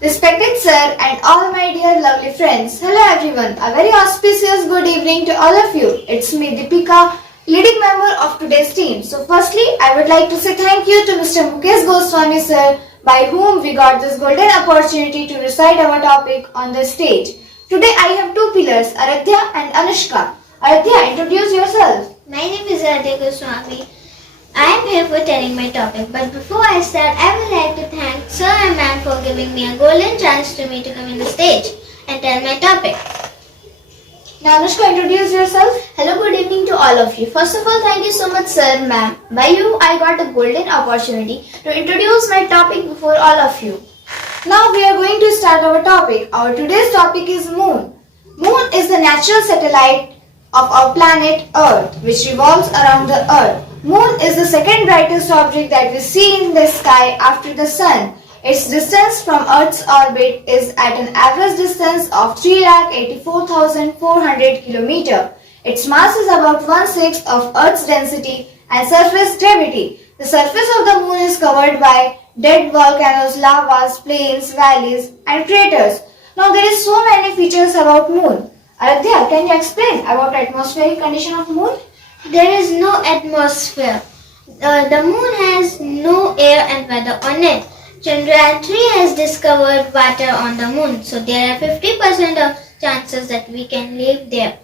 Respected sir and all my dear lovely friends, hello everyone, a very auspicious good evening to all of you. It's me Deepika, leading member of today's team. So firstly, I would like to say thank you to Mr. Mukesh Goswami Sir, by whom we got this golden opportunity to recite our topic on the stage. Today I have two pillars, Aaradhya and Anushka. Aaradhya, introduce yourself. My name is Aaradhya Goswami. I am here for telling my topic, but before I start, I would like to thank Sir and Ma'am for giving me a golden chance to me to come on the stage and tell my topic. Now Anushka, introduce yourself. Hello, good evening to all of you. First of all, thank you so much, sir, ma'am. By you, I got a golden opportunity to introduce my topic before all of you. Now we are going to start our topic. Our today's topic is Moon. Moon is the natural satellite of our planet Earth, which revolves around the Earth. Moon is the second brightest object that we see in the sky after the Sun. Its distance from Earth's orbit is at an average distance of 3,84,400 km. Its mass is about 1/6 of Earth's density and surface gravity. The surface of the Moon is covered by dead volcanoes, lavas, plains, valleys and craters. Now there is so many features about Moon. Aaradhya, can you explain about atmospheric condition of Moon? There is no atmosphere. The Moon has no air and weather on it. Chandrayaan-3 has discovered water on the Moon, so there are 50% of chances that we can live there.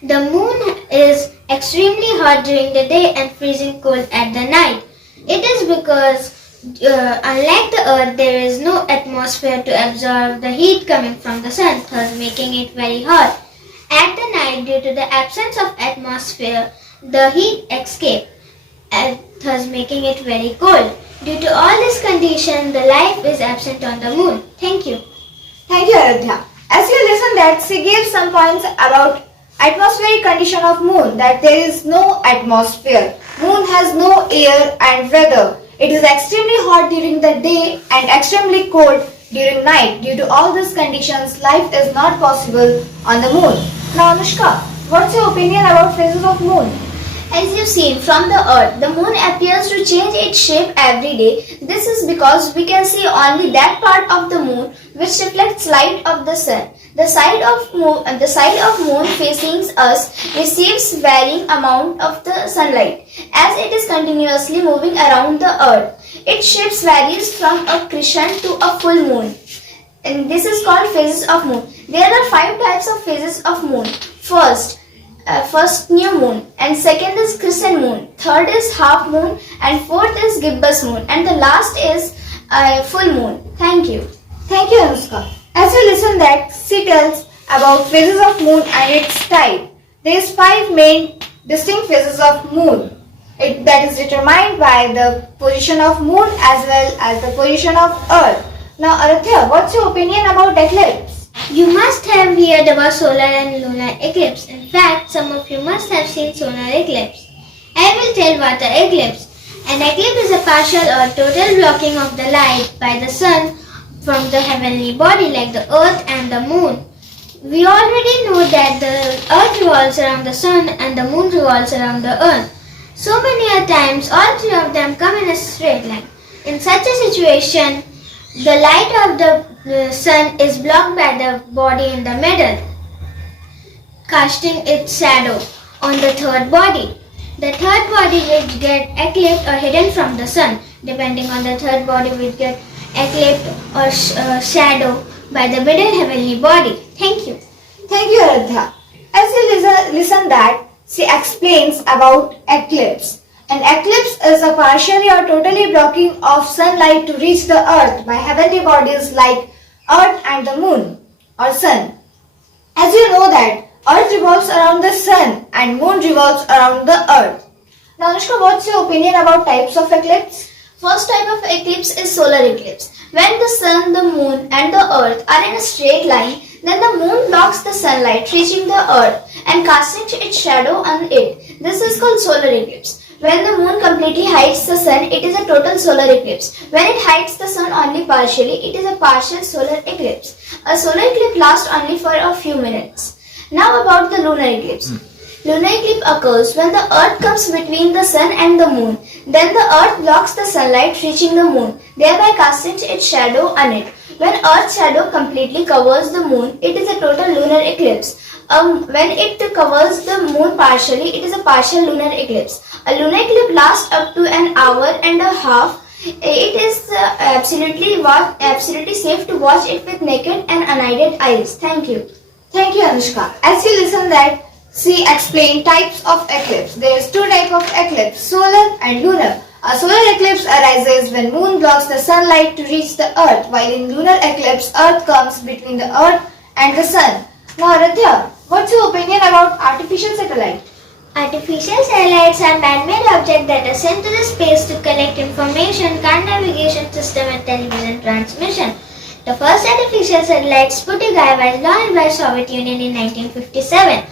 The Moon is extremely hot during the day and freezing cold at the night. It is because unlike the Earth, there is no atmosphere to absorb the heat coming from the Sun, thus making it very hot. At the night, due to the absence of atmosphere, the heat escapes, thus making it very cold. Due to all this condition, the life is absent on the Moon. Thank you. Thank you, Aaradhya. As you listen that, she gave some points about atmospheric condition of Moon, that there is no atmosphere. Moon has no air and weather. It is extremely hot during the day and extremely cold during night. Due to all these conditions, life is not possible on the Moon. Now Anushka, what's your opinion about phases of Moon? As you've seen from the Earth, the Moon appears to change its shape every day. This is because we can see only that part of the Moon which reflects light of the Sun. The side of Moon facing us receives varying amount of the sunlight as it is continuously moving around the Earth. Its shape varies from a crescent to a full moon, and this is called phases of Moon. There are 5 types of phases of Moon. First new moon, and second is crescent moon, third is half moon, and fourth is gibbous moon, and the last is full moon. Thank you. Thank you, Anushka. As you listen that, she tells about phases of Moon and its type. There is 5 main distinct phases of Moon. That is determined by the position of Moon as well as the position of Earth. Now, Aaradhya, what's your opinion about eclipse? You must have heard about solar and lunar eclipse. In fact, some of you must have seen solar eclipse. I will tell what an eclipse. An eclipse is a partial or total blocking of the light by the Sun from the heavenly body like the Earth and the Moon. We already know that the Earth revolves around the Sun and the Moon revolves around the Earth. So many a times all 3 of them come in a straight line. In such a situation, the light of the Sun is blocked by the body in the middle, casting its shadow on the third body. The third body will get eclipsed or hidden from the Sun, depending on the third body will get eclipsed or shadow by the middle heavenly body. Thank you. Thank you, Aaradhya. As you listen that, she explains about eclipse. An eclipse is a partially or totally blocking of sunlight to reach the Earth by heavenly bodies like Earth and the Moon or Sun. As you know that Earth revolves around the Sun and Moon revolves around the Earth. Now Anushka, what's your opinion about types of eclipse? First type of eclipse is solar eclipse. When the Sun, the Moon and the Earth are in a straight line, then the Moon blocks the sunlight reaching the Earth and casting its shadow on it. This is called solar eclipse. When the Moon completely hides the Sun, it is a total solar eclipse. When it hides the Sun only partially, it is a partial solar eclipse. A solar eclipse lasts only for a few minutes. Now about the lunar eclipse. Lunar eclipse occurs when the Earth comes between the Sun and the Moon. Then the Earth blocks the sunlight reaching the Moon, thereby casting its shadow on it. When Earth's shadow completely covers the moon, it is a total lunar eclipse. When it covers the moon partially, it is a partial lunar eclipse. A lunar eclipse lasts up to an hour and a half. It is absolutely safe to watch it with naked and unaided eyes. Thank you. Thank you, Anushka. As you listen that, she explained types of eclipse. There is two types of eclipse, solar and lunar. A solar eclipse arises when moon blocks the sunlight to reach the earth, while in lunar eclipse, earth comes between the earth and the sun. Now, Aaradhya, what's your opinion about artificial satellite? Artificial satellites are man-made objects that are sent to the space to collect information, car navigation system and television transmission. The first artificial satellite Sputnik was launched by Soviet Union in 1957.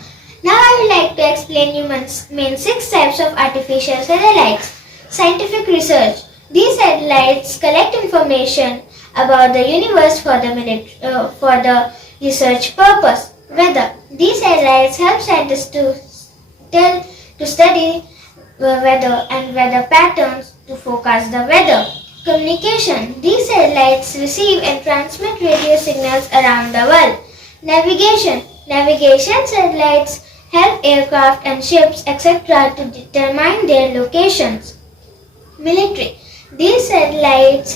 Now I would like to explain you main 6 types of artificial satellites. Scientific research. These satellites collect information about the universe for the research purpose. Weather. These satellites help scientists to study weather and weather patterns to forecast the weather. Communication. These satellites receive and transmit radio signals around the world. Navigation. Navigation satellites help aircraft and ships etc. to determine their locations. Military. These satellites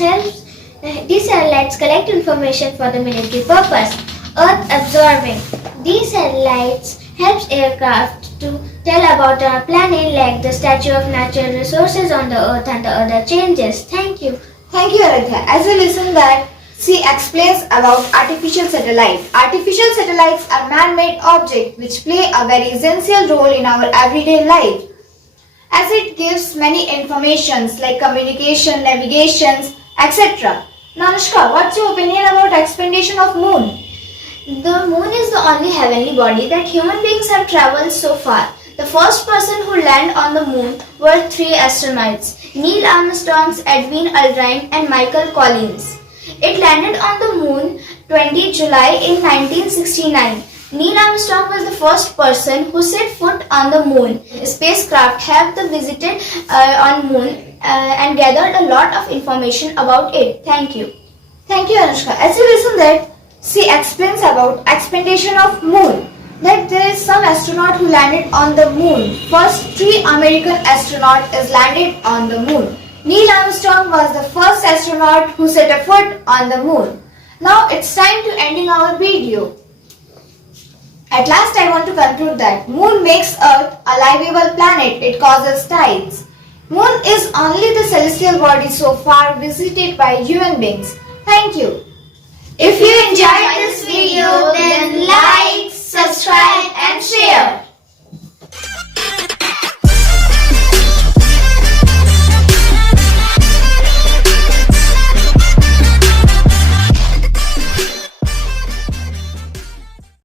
collect information for the military purpose. Earth absorbing. These satellites helps aircraft to tell about our planet like the statue of natural resources on the earth and the other changes. Thank you. Thank you, Aaradhya. As we listen that, she explains about artificial satellite. Artificial satellites are man-made objects which play a very essential role in our everyday life, as it gives many informations like communication, navigations, etc. Now, Anushka, what's your opinion about expedition of moon? The moon is the only heavenly body that human beings have traveled so far. The first person who landed on the moon were 3 astronauts, Neil Armstrong, Edwin Aldrin and Michael Collins. It landed on the moon 20 July in 1969. Neil Armstrong was the first person who set foot on the moon. Spacecraft have visited on moon and gathered a lot of information about it. Thank you. Thank you, Anushka. As you listen that, she explains about expedition of moon. That there is some astronaut who landed on the moon. First 3 American astronauts is landed on the moon. Neil Armstrong was the first astronaut who set a foot on the moon. Now it's time to ending our video. At last I want to conclude that moon makes Earth a livable planet. It causes tides. Moon is only the celestial body so far visited by human beings. Thank you. If you enjoyed this video, then like, subscribe and share.